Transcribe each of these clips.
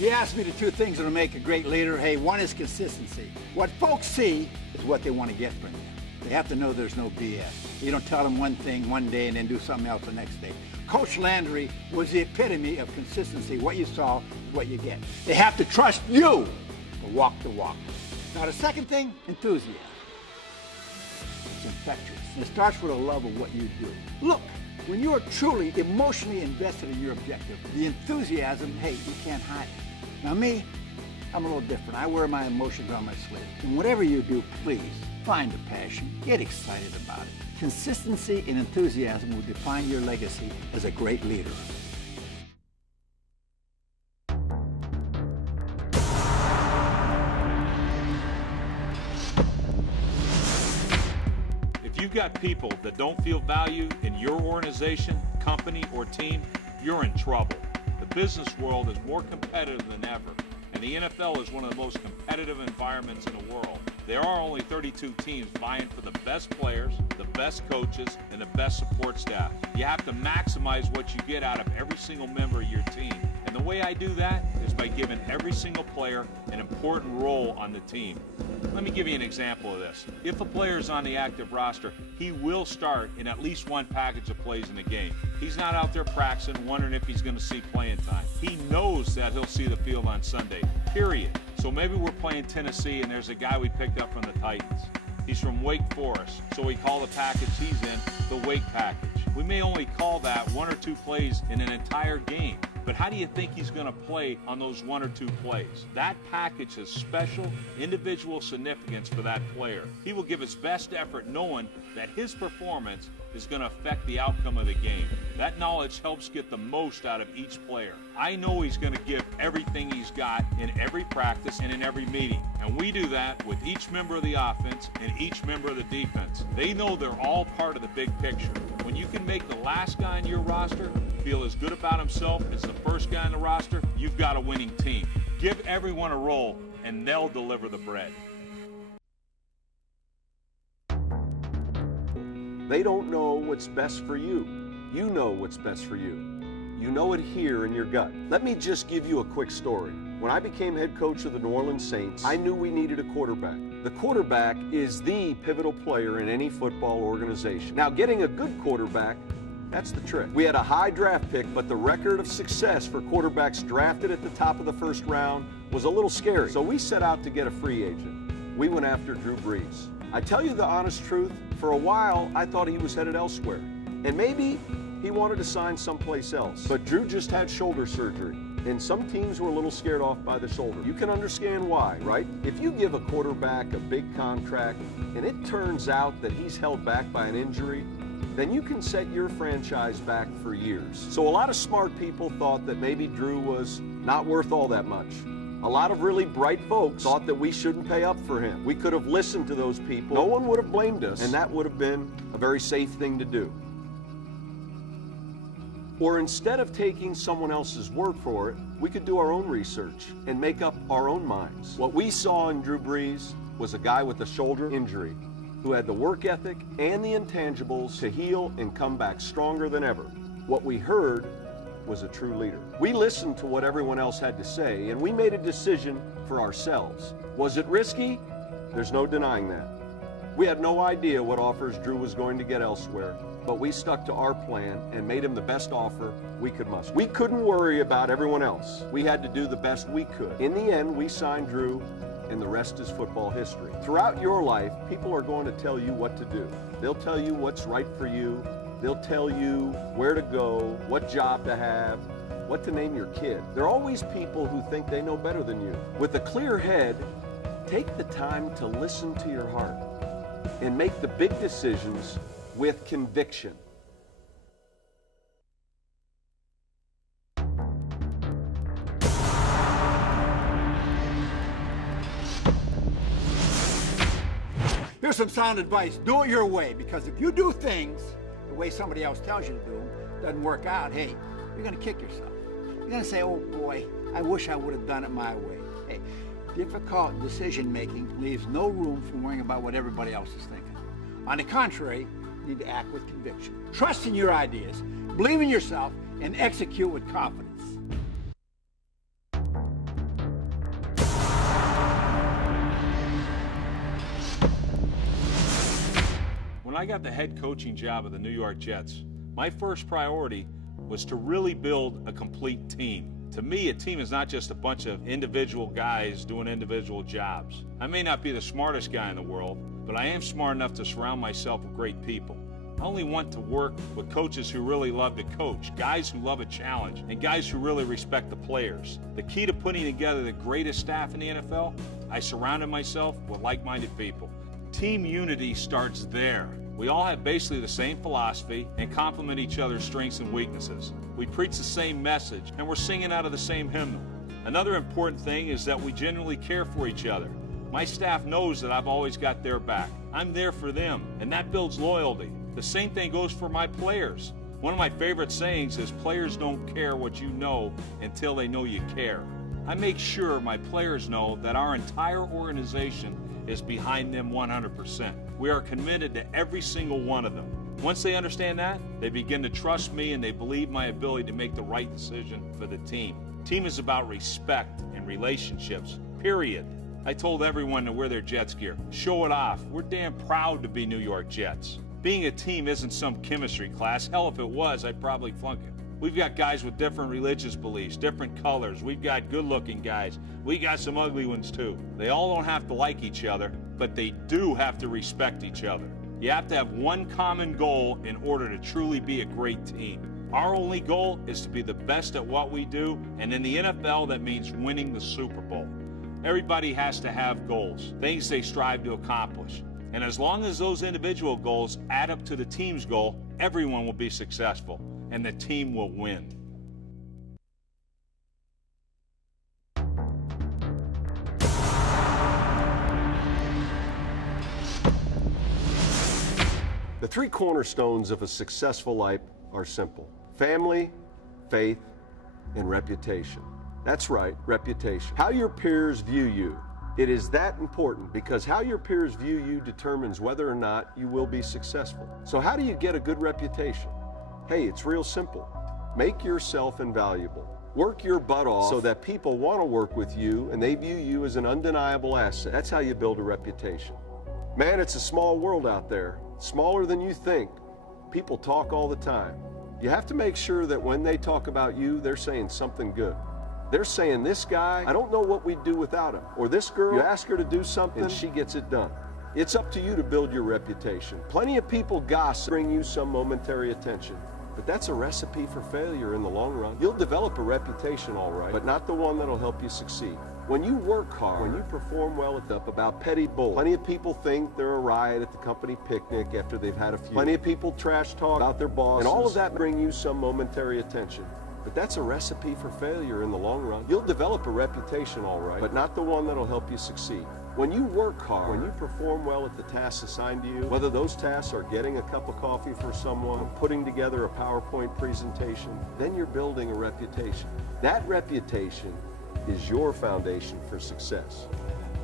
If you ask me the two things that'll make a great leader, hey, one is consistency. What folks see is what they want to get from you. They have to know there's no BS. You don't tell them one thing one day and then do something else the next day. Coach Landry was the epitome of consistency. What you saw is what you get. They have to trust you to walk the walk. Now the second thing, enthusiasm. It's infectious. And it starts with a love of what you do. Look, when you are truly emotionally invested in your objective, the enthusiasm, hey, you can't hide it. Now me, I'm a little different. I wear my emotions on my sleeve. And whatever you do, please, find a passion. Get excited about it. Consistency and enthusiasm will define your legacy as a great leader. If you've got people that don't feel value in your organization, company, or team, you're in trouble. The business world is more competitive than ever, and the NFL is one of the most competitive environments in the world. There are only 32 teams vying for the best players, the best coaches, and the best support staff. You have to maximize what you get out of every single member of your team. And the way I do that is by giving every single player an important role on the team. Let me give you an example of this. If a player is on the active roster, he will start in at least one package of plays in the game. He's not out there practicing, wondering if he's going to see playing time. He knows that he'll see the field on Sunday, period. So maybe we're playing Tennessee and there's a guy we picked up from the Titans. He's from Wake Forest, so we call the package he's in the Wake package. We may only call that one or two plays in an entire game. But how do you think he's going to play on those one or two plays? That package has special individual significance for that player. He will give his best effort knowing that his performance is going to affect the outcome of the game. That knowledge helps get the most out of each player. I know he's going to give everything he's got in every practice and in every meeting. And we do that with each member of the offense and each member of the defense. They know they're all part of the big picture. When you can make the last guy on your roster feel as good about himself as the first guy on the roster, you've got a winning team. Give everyone a role and they'll deliver the bread. They don't know what's best for you. You know what's best for you. You know it here in your gut. Let me just give you a quick story. When I became head coach of the New Orleans Saints, I knew we needed a quarterback. The quarterback is the pivotal player in any football organization. Now, getting a good quarterback, that's the trick. We had a high draft pick, but the record of success for quarterbacks drafted at the top of the first round was a little scary. So we set out to get a free agent. We went after Drew Brees. I tell you the honest truth, for a while I thought he was headed elsewhere. And maybe he wanted to sign someplace else. But Drew just had shoulder surgery. And some teams were a little scared off by the shoulder. You can understand why, right? If you give a quarterback a big contract and it turns out that he's held back by an injury, then you can set your franchise back for years. So a lot of smart people thought that maybe Drew was not worth all that much. A lot of really bright folks thought that we shouldn't pay up for him. We could have listened to those people. No one would have blamed us, and that would have been a very safe thing to do. Or instead of taking someone else's word for it, we could do our own research and make up our own minds. What we saw in Drew Brees was a guy with a shoulder injury who had the work ethic and the intangibles to heal and come back stronger than ever. What we heard was a true leader. We listened to what everyone else had to say, and we made a decision for ourselves. Was it risky? There's no denying that. We had no idea what offers Drew was going to get elsewhere, but we stuck to our plan and made him the best offer we could muster. We couldn't worry about everyone else. We had to do the best we could. In the end, we signed Drew, and the rest is football history. Throughout your life, people are going to tell you what to do. They'll tell you what's right for you. They'll tell you where to go, what job to have, what to name your kid. There are always people who think they know better than you. With a clear head, take the time to listen to your heart and make the big decisions with conviction. Here's some sound advice. Do it your way, because if you do things the way somebody else tells you to do them, doesn't work out, hey, you're going to kick yourself. You're going to say, oh boy, I wish I would have done it my way. Hey, difficult decision-making leaves no room for worrying about what everybody else is thinking. On the contrary, you need to act with conviction. Trust in your ideas, believe in yourself, and execute with confidence. When I got the head coaching job of the New York Jets, my first priority was to really build a complete team. To me, a team is not just a bunch of individual guys doing individual jobs. I may not be the smartest guy in the world, but I am smart enough to surround myself with great people. I only want to work with coaches who really love to coach, guys who love a challenge, and guys who really respect the players. The key to putting together the greatest staff in the NFL, I surrounded myself with like-minded people. Team unity starts there. We all have basically the same philosophy and complement each other's strengths and weaknesses. We preach the same message, and we're singing out of the same hymnal. Another important thing is that we genuinely care for each other. My staff knows that I've always got their back. I'm there for them, and that builds loyalty. The same thing goes for my players. One of my favorite sayings is, players don't care what you know until they know you care. I make sure my players know that our entire organization is behind them 100%. We are committed to every single one of them. Once they understand that, they begin to trust me and they believe my ability to make the right decision for the team. Team is about respect and relationships, period. I told everyone to wear their Jets gear. Show it off. We're damn proud to be New York Jets. Being a team isn't some chemistry class. Hell, if it was, I'd probably flunk it. We've got guys with different religious beliefs, different colors. We've got good-looking guys. We got some ugly ones, too. They all don't have to like each other, but they do have to respect each other. You have to have one common goal in order to truly be a great team. Our only goal is to be the best at what we do, and in the NFL, that means winning the Super Bowl. Everybody has to have goals, things they strive to accomplish. And as long as those individual goals add up to the team's goal, everyone will be successful, and the team will win. The three cornerstones of a successful life are simple: family, faith, and reputation. That's right, reputation. How your peers view you. It is that important, because how your peers view you determines whether or not you will be successful. So how do you get a good reputation? Hey, it's real simple. Make yourself invaluable. Work your butt off so that people want to work with you and they view you as an undeniable asset. That's how you build a reputation. Man, it's a small world out there. Smaller than you think. People talk all the time. You have to make sure that when they talk about you, they're saying something good. They're saying, this guy, I don't know what we'd do without him. Or this girl, you ask her to do something and she gets it done. It's up to you to build your reputation. Plenty of people gossip, bring you some momentary attention. But that's a recipe for failure in the long run. You'll develop a reputation, all right, but not the one that'll help you succeed. When you work hard, when you perform well at about petty bull, plenty of people think they're a riot at the company picnic after they've had a few. Plenty of people trash talk about their bosses, and all of that bring you some momentary attention. But that's a recipe for failure in the long run. You'll develop a reputation, all right, but not the one that'll help you succeed. When you work hard, when you perform well at the tasks assigned to you, whether those tasks are getting a cup of coffee for someone, putting together a PowerPoint presentation, then you're building a reputation. That reputation is your foundation for success.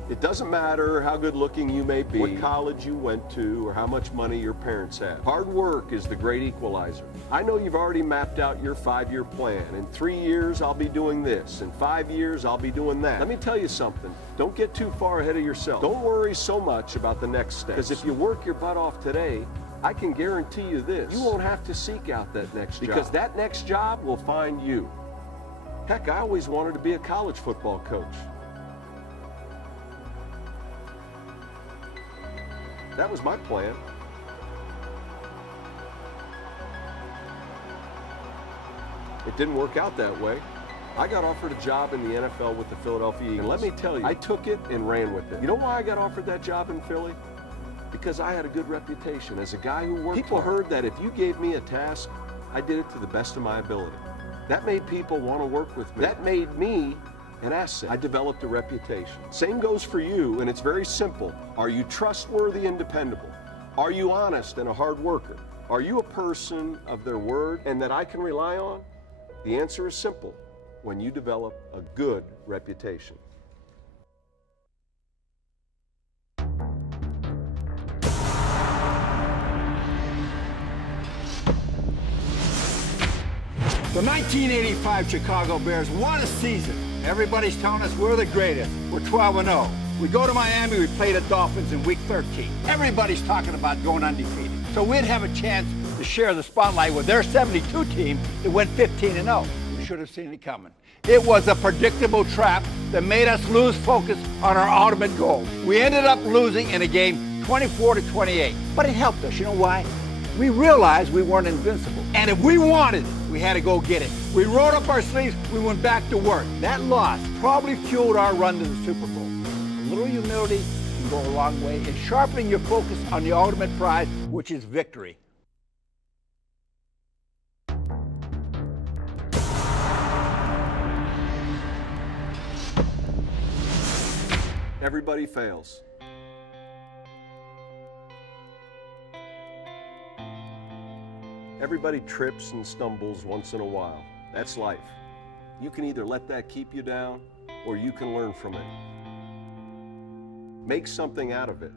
It doesn't matter how good looking you may be, what college you went to, or how much money your parents had. Hard work is the great equalizer. I know you've already mapped out your 5-year plan. In 3 years, I'll be doing this. In 5 years, I'll be doing that. Let me tell you something. Don't get too far ahead of yourself. Don't worry so much about the next step. Because if you work your butt off today, I can guarantee you this: you won't have to seek out that next job. Because that next job will find you. Heck, I always wanted to be a college football coach. That was my plan. It didn't work out that way. I got offered a job in the NFL with the Philadelphia Eagles. And let me tell you, I took it and ran with it. You know why I got offered that job in Philly? Because I had a good reputation as a guy who worked hard. People heard that if you gave me a task, I did it to the best of my ability. That made people want to work with me. That made me an asset. I developed a reputation. Same goes for you, and it's very simple. Are you trustworthy and dependable? Are you honest and a hard worker? Are you a person of their word and that I can rely on? The answer is simple: when you develop a good reputation. The 1985 Chicago Bears won a season. Everybody's telling us we're the greatest. We're 12-0. We go to Miami, we play the Dolphins in week 13. Everybody's talking about going undefeated. so we'd have a chance to share the spotlight with their 72 team that went 15-0. We should have seen it coming. It was a predictable trap that made us lose focus on our ultimate goal. We ended up losing in a game 24-28, but it helped us. You know why? We realized we weren't invincible, and if we wanted it, we had to go get it. We rolled up our sleeves, we went back to work. That loss probably fueled our run to the Super Bowl. A little humility can go a long way in sharpening your focus on the ultimate prize, which is victory. Everybody fails. Everybody trips and stumbles once in a while. That's life. You can either let that keep you down, or you can learn from it. Make something out of it.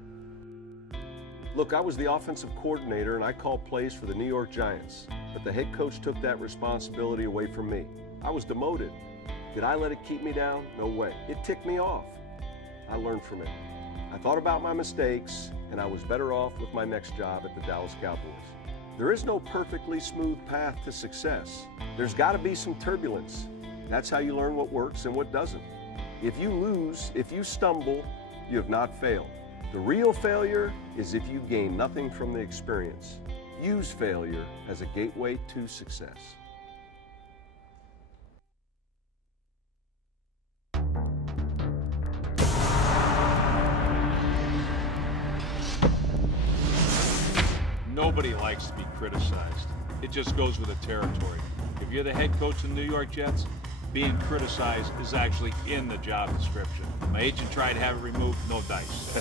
Look, I was the offensive coordinator and I called plays for the New York Giants, but the head coach took that responsibility away from me. I was demoted. Did I let it keep me down? No way. It ticked me off. I learned from it. I thought about my mistakes, and I was better off with my next job at the Dallas Cowboys. There is no perfectly smooth path to success. There's got to be some turbulence. That's how you learn what works and what doesn't. If you lose, if you stumble, you have not failed. The real failure is if you gain nothing from the experience. Use failure as a gateway to success. Nobody likes to be criticized. It just goes with the territory. If you're the head coach of the New York Jets, being criticized is actually in the job description. My agent tried to have it removed, no dice.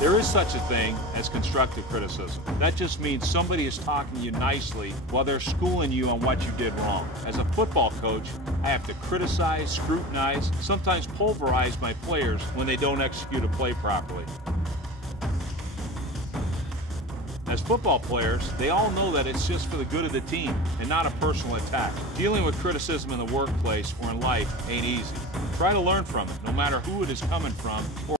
There is such a thing as constructive criticism. That just means somebody is talking to you nicely while they're schooling you on what you did wrong. As a football coach, I have to criticize, scrutinize, sometimes pulverize my players when they don't execute a play properly. As football players, they all know that it's just for the good of the team and not a personal attack. Dealing with criticism in the workplace or in life ain't easy. Try to learn from it, no matter who it is coming from or